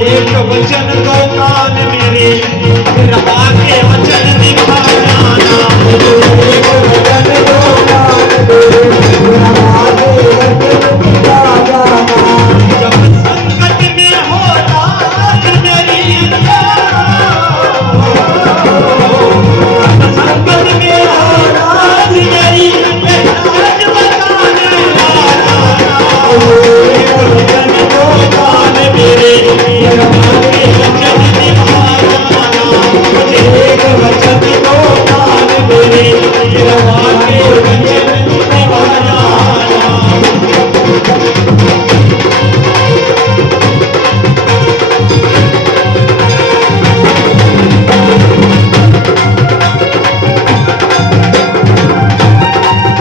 एक वचन को कान मेरे। फिर आगे वचन yeah.